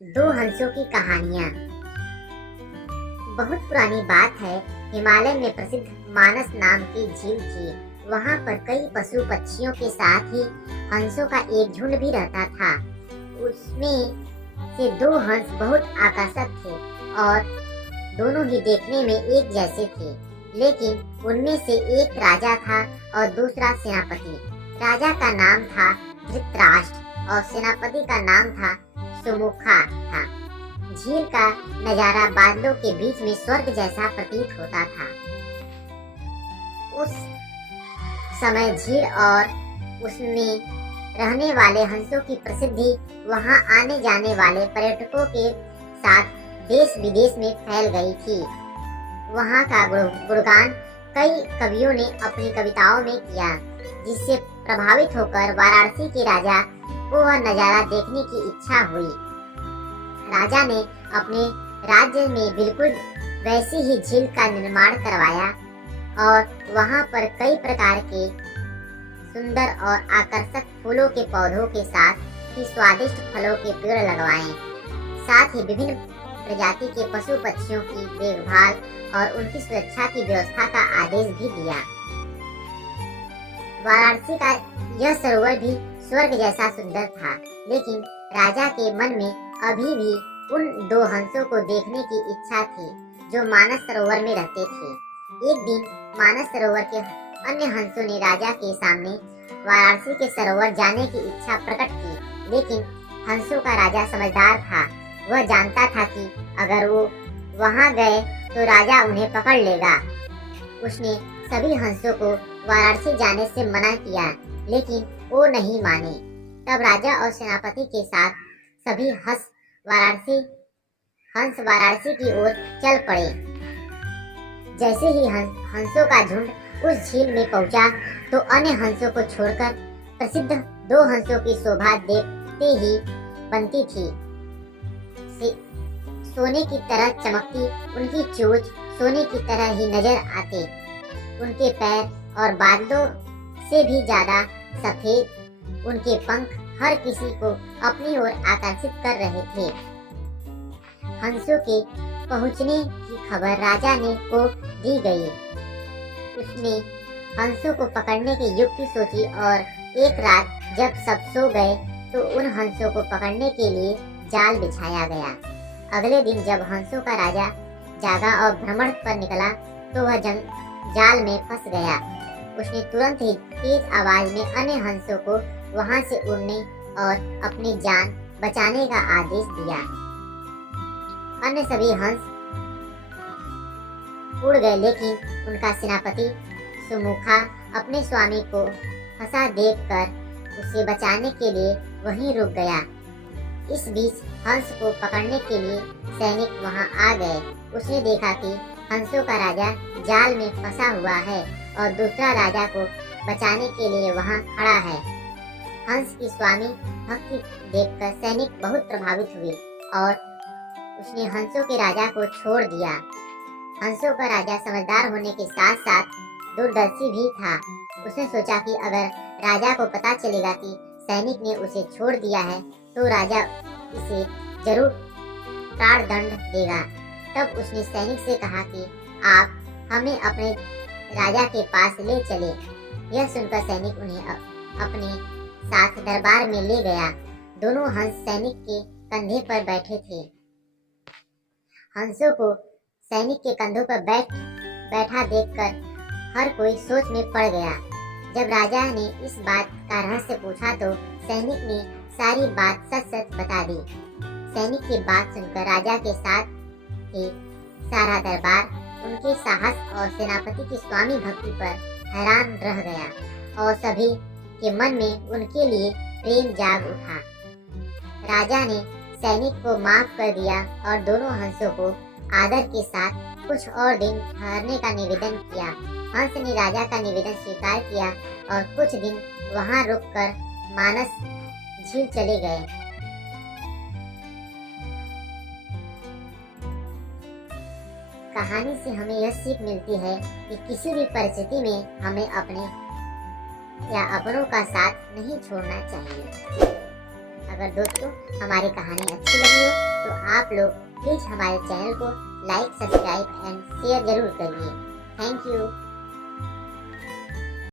दो हंसों की कहानियां। बहुत पुरानी बात है। हिमालय में प्रसिद्ध मानस नाम की झील थी। वहां पर कई पशु पक्षियों के साथ ही हंसों का एक झुंड भी रहता था। उसमें से दो हंस बहुत आकर्षक थे और दोनों ही देखने में एक जैसे थे। लेकिन उनमें से एक राजा था और दूसरा सेनापति। राजा का नाम था धृतराष्ट्र और सेनापति का नाम था सुमुखा था। झील का नजारा बादलों के बीच में स्वर्ग जैसा प्रतीत होता था। उस समय झील और उसमें रहने वाले हंसों की प्रसिद्धि वहां आने जाने वाले पर्यटकों के साथ देश विदेश में फैल गई थी। वहां का गुणगान कई कवियों ने अपनी कविताओं में किया, जिससे प्रभावित होकर वाराणसी के राजा को वह नजारा देखने की इच्छा हुई। राजा ने अपने राज्य में बिल्कुल वैसी ही झील का निर्माण करवाया और वहां पर कई प्रकार के सुंदर और आकर्षक फूलों के पौधों के साथ ही स्वादिष्ट फलों के पेड़ लगवाए। साथ ही विभिन्न प्रजाति के पशु पक्षियों की देखभाल और उनकी सुरक्षा की व्यवस्था का आदेश भी दिया। वाराणसी का यह सरोवर भी स्वर्ग जैसा सुंदर था, लेकिन राजा के मन में अभी भी उन दो हंसों को देखने की इच्छा थी जो मानस सरोवर में रहते थे। एक दिन मानस सरोवर के अन्य हंसों ने राजा के सामने वाराणसी के सरोवर जाने की इच्छा प्रकट की, लेकिन हंसों का राजा समझदार था। वह जानता था कि अगर वो वहां गए तो राजा उन्हें पकड़ लेगा। उसने सभी हंसों को वाराणसी जाने से मना किया, लेकिन वो नहीं माने। तब राजा और सेनापति के साथ सभी हंस वाराणसी की ओर चल पड़े। जैसे ही हंसों का झुंड उस झील में पहुंचा तो अन्य हंसों को छोड़कर प्रसिद्ध दो हंसों की शोभा देखते ही बनती थी। सोने की तरह चमकती उनकी चोंच सोने की तरह ही नजर आते। उनके पैर और बादलों से भी ज्यादा सफेद उनके पंख हर किसी को अपनी ओर आकर्षित कर रहे थे। हंसों के पहुंचने की खबर राजा ने को दी गई। उसने हंसों को पकड़ने की युक्ति सोची और एक रात जब सब सो गए तो उन हंसों को पकड़ने के लिए जाल बिछाया गया। अगले दिन जब हंसों का राजा जागा और भ्रमण पर निकला तो वह जाल में फंस गया। उसने तुरंत ही तेज आवाज में अन्य हंसों को वहां से उड़ने और अपनी जान बचाने का आदेश दिया। अन्य सभी हंस उड़ गए, लेकिन उनका सेनापति सुमुखा अपने स्वामी को फंसा देखकर उसे बचाने के लिए वहीं रुक गया। इस बीच हंस को पकड़ने के लिए सैनिक वहां आ गए। उसने देखा कि हंसों का राजा जाल में फंसा हुआ है और दूसरा राजा को बचाने के लिए वहां खड़ा है। हंस की स्वामी भक्ति देखकर सैनिक बहुत प्रभावित हुए और उसने हंसों के राजा को छोड़ दिया। हंसों का राजा समझदार होने के साथ साथ दूरदर्शी भी था। उसने सोचा कि अगर राजा को पता चलेगा कि सैनिक ने उसे छोड़ दिया है तो राजा इसे जरूर प्राणदंड देगा। तब उसने सैनिक से कहा कि आप हमें अपने राजा के पास ले चले। यह सुनकर सैनिक उन्हें अपने साथ दरबार में ले गया। दोनों हंस सैनिक के कंधे पर बैठे थे। हंसों को सैनिक के कंधों पर बैठा देखकर हर कोई सोच में पड़ गया। जब राजा ने इस बात का रहस्य पूछा तो सैनिक ने सारी बात सच सच बता दी। सैनिक की बात सुनकर राजा के साथ ही सारा दरबार उनके साहस और सेनापति की स्वामी भक्ति पर हैरान रह गया और सभी के मन में उनके लिए प्रेम जाग उठा। राजा ने सैनिक को माफ कर दिया और दोनों हंसों को आदर के साथ कुछ और दिन ठहरने का निवेदन किया। हंस ने राजा का निवेदन स्वीकार किया और कुछ दिन वहां रुककर मानस झील चले गए। कहानी से हमें यह सीख मिलती है कि किसी भी परिस्थिति में हमें अपने या अपनों का साथ नहीं छोड़ना चाहिए। अगर दोस्तों हमारी कहानी अच्छी लगी हो आप लोग प्लीज हमारे चैनल को लाइक, सब्सक्राइब एंड शेयर जरूर करिए। Thank you.